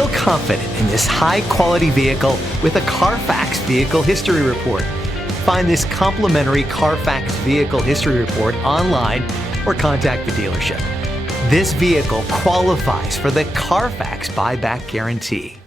Feel confident in this high-quality vehicle with a Carfax Vehicle History Report. Find this complimentary Carfax Vehicle History Report online or contact the dealership. This vehicle qualifies for the Carfax Buyback Guarantee.